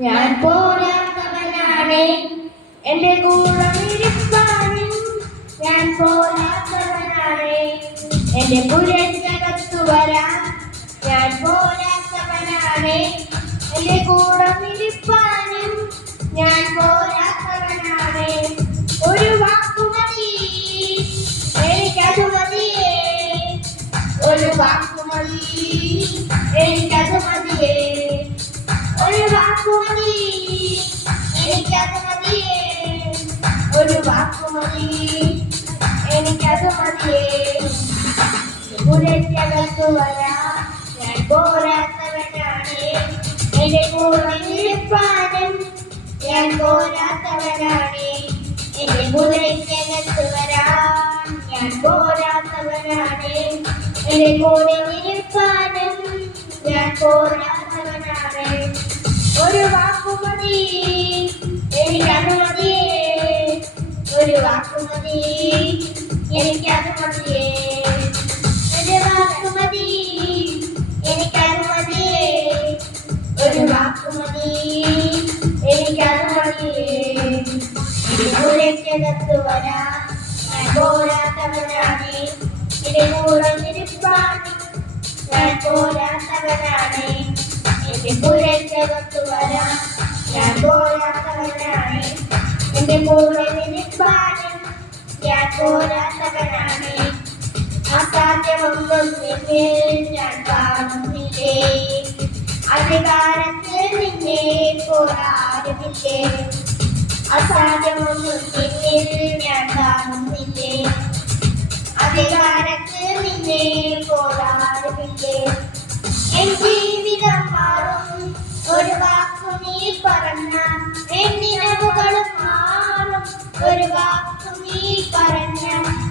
ഞാൻ പോരാത്തവനാണ്. എന്റെ കൂടെ ഇരിപ്പാനും ഞാൻ പോരാത്തവനാണ്. എന്റെ പുരക്കകത്തു വരാൻ ഞാൻ പോരാത്തവനാണ്. എന്റെ കൂടെ ഇരിപ്പാനും ഞാൻ പോരാത്തവനാണ് വാക്കുമതി. എനിക്കത് മതി ഒരു വാക്കുമതി. എനിക്കത് മതി പുരക്കകത്തു വരാം. ഞാൻ പോരാത്തവനാണ്. എന്റെ കൂടെ ഇരിപ്പാനും ഞാൻ പോരാത്തവനാണ്. എന്റെ പുരക്കകത്തു വരാം. ഞാൻ പോരാത്തവനാണ്. എന്റെ കൂടെ ഇരിപ്പാനും ഞാൻ പോരാത്തവനാണ്. ഒരു വാക്കുമതി എനിക്കത് മതിയേ. ഒരു വാക്കുമതി എനിക്കത് മതിയേ. ഒരു വാക്കുമതി എനിക്കത് മതിയേ. ഒരു വാക്കുമതി എനിക്കത് മതിയേ. പുരക്കകത്ത് വരാം. ഞാൻ പോരാത്തവനാണ്. ഇരിപ്പാനും ഞാൻ പോരാത്തവനാണ്. പുരക്കകത്ത് വരാം. ഞാൻ പോരാത്തവനാണ്. എന്റെ കൂടെ ഇരിപ്പാനും ഞാൻ പോരാത്തവനാണ്. അസാധ്യമൊന്നും നിന്നിൽ ഞാൻ കാണുന്നില്ലേ അധികാരത്തിൽ നിന്നെ പോരാടുന്നില്ലേ? അസാധ്യമൊന്നും നിന്നിൽ ഞാൻ കാണുന്നില്ലേ അധികാരത്തിൽ നിന്നെ പോരാടുന്നില്ലേ? എൻ വാക്കു നീ പറഞ്ഞ എന്നിനവുകളും മാറും ഒരു വാക്കു നീ പറഞ്ഞ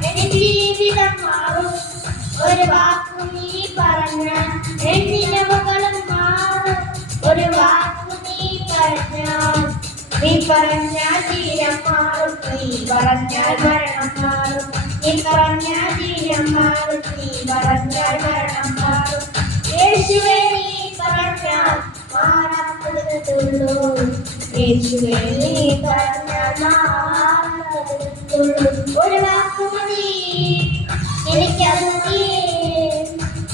എന്റെ ജീവിതം മാറും ഒരു വാക്കു നീ പറഞ്ഞ എന്നിനവുകളും മാറും ഒരു വാക്കു നീ പറഞ്ഞ നീ പറഞ്ഞാൽ തീരം മാറും നീ പറഞ്ഞാൽ മരണം മാറും നീ പറഞ്ഞാൽ തീരം മാറും നീ പറഞ്ഞാൽ മരണം മാറും യേശുവേ മാറാത്തതുള്ളൂ യേശുവേ നീ പറഞ്ഞാൽ മാറാത്തതുള്ളൂ ഒരു വാക്കു മതി. എനിക്കത് മതിയേ.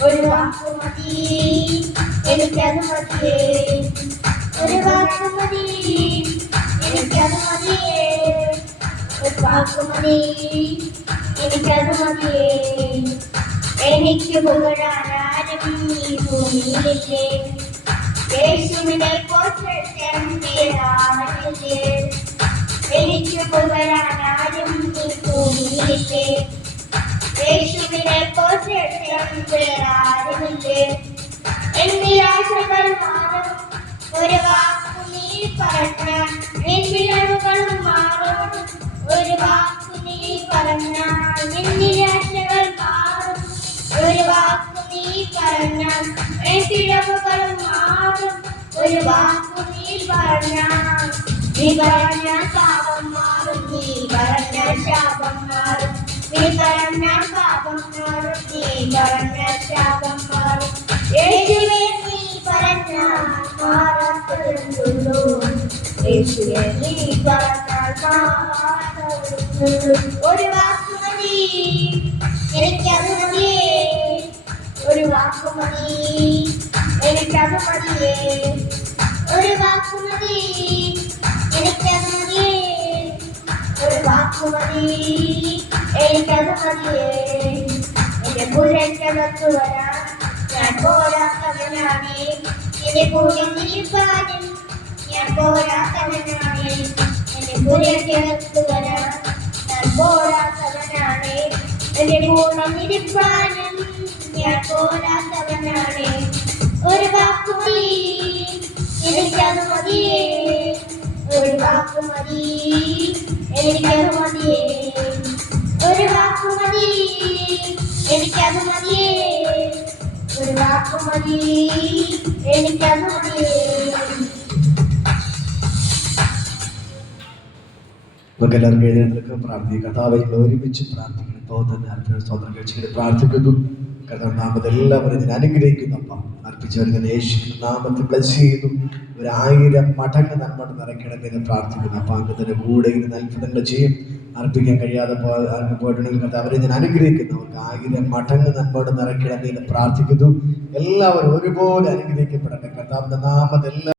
ഒരു വാക്കു മതി. എനിക്കത് മതിയേ. ഒരു എനിക്ക് പുകഴാൻ ആരും യേശുവിനെ എനിക്ക് പുകഴാൻ ആരും ഭൂമിയിലില്ലേ യേശുവിനെ കൊണ്ടില്ലേ എന്റെ ആശകൾ മാറും ഒരു വാക്കു നീ പറഞ്ഞ നിന്നിഴവുകൾ മാറും ഒരു വാക്കു നീ പറഞ്ഞ നിന്നിരാശകൾ മാറും ഒരു വാക്കു നീ പറഞ്ഞ നിന്നിഴവുകൾ മാറും ഒരു വാക്കു നീ പറഞ്ഞ. നീ പറഞ്ഞ പാപം മാറും നീ പറഞ്ഞ ശാപം മാറും. നീ പറഞ്ഞ പാപം മാറും നീ പറഞ്ഞ ശാപം മാറും. യേശുവേ നീ പറഞ്ഞ മാറാത്തതുള്ളൂ യേശുവേ നീ പറഞ്ഞാൽ ഒരു വാക്കു മതി. എനിക്കത് മതിയേ. ഒരു വാക്കു മതി. എനിക്കത് മതിയേ. ഒരു വാക്കു മതി. എനിക്കത് മതിയേ. ഒരു വാക്കു മതി. എനിക്കത് മതിയേ. എന്റെ പുരക്കകത്ത് വരാൻ ഞാൻ പോരാത്തവനാണ്. എന്റെ കൂടെ നിൽപ്പാനും ഞാൻ പോരാത്തവനാണ്. എന്റെ പുരക്കകത്ത് വരാൻ ഞാൻ പോരാത്തവനാണ്. എന്റെ കൂടെ നിൽപ്പാനും ഞാൻ പോരാത്തവനാണ്. എനിക്കത് മതിയേ ഒരു വാക്കു മതി എനിക്കത് മതിയേ ഒരു വാക്കു മതി എനിക്കത് മതിയേ ഒരു വാക്കു മതി എനിക്കത് മതിയേ നമുക്ക് എല്ലാവർക്കും എഴുന്നേൽക്കാം പ്രാർത്ഥിക്കാം കഥാവ് ഞങ്ങൾ ഒരുമിച്ച് പ്രാർത്ഥിക്കണം. ഇപ്പോൾ തന്നെ അർപ്പിച്ച സ്വന്തം കഴിച്ചിട്ട് പ്രാർത്ഥിക്കുന്നു. കഥാ നാമത്തെ എല്ലാവരും ഇതിനെ അനുഗ്രഹിക്കുന്നു അപ്പം. അർപ്പിച്ചു വരുന്ന യേശു നാമത്തെ ബ്ലസ് ചെയ്യുന്നു. ഒരു ആയിരം മടങ്ങ് നന്മ നിറയ്ക്കണമെന്ന് പ്രാർത്ഥിക്കുന്നു അപ്പം. അംഗത്തിന്റെ കൂടെ ഇരുന്ന് അത്ഭുതങ്ങൾ ചെയ്യും. അർപ്പിക്കാൻ കഴിയാതെ പോയിട്ടുണ്ടെങ്കിൽ കഥ അവരെ ഞാൻ അനുഗ്രഹിക്കുന്നു. അവർക്ക് ആയിരം മടങ്ങ് നന്മയോട് നിറയ്ക്കണമെന്ന് പ്രാർത്ഥിക്കുന്നു. എല്ലാവരും ഒരുപോലെ അനുഗ്രഹിക്കപ്പെടട്ടെ. കഥാവിന്റെ നാമത്തെ